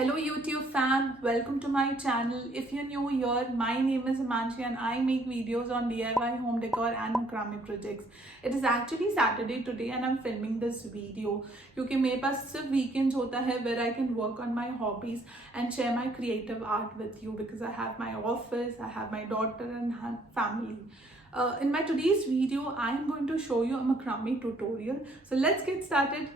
Hello YouTube fam, welcome to my channel. If you're new here, my name is Himanshi and I make videos on DIY home decor and macrame projects. It is actually Saturday today and I'm filming this video क्योंकि मेरे पास सिर्फ weekends होता है where I can work on my hobbies and share my creative art with you because I have my office, I have my daughter and family. In my today's video, I am going to show you a macrame tutorial. So let's get started.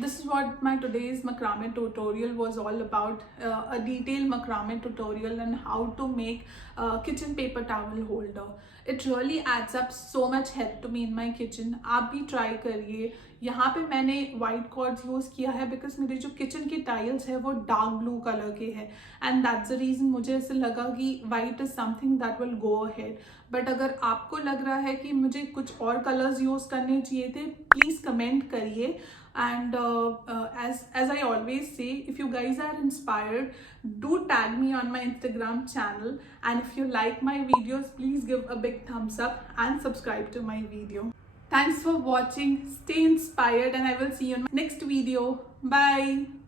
This is what my today's macrame tutorial was all about. A detailed macrame tutorial on how to make a kitchen paper towel holder. It really adds up so much help to me in my kitchen. आप भी try करिए. यहाँ पे मैंने white chords use किया है because मेरे जो किचन की टाइल्स है वो डार्क ब्लू कलर के हैं एंड दैट्स द रीज़न मुझे ऐसे लगा कि white is something that will go ahead. But अगर आपको लग रहा है कि मुझे कुछ और कलर्स यूज़ करने चाहिए थे, प्लीज़ कमेंट करिए। And as I always say, if you guys are inspired, do tag me on my Instagram channel, and if you like my videos, please give a big thumbs up and subscribe to my video. Thanks for watching. Stay inspired, and I will see you in my next video. Bye.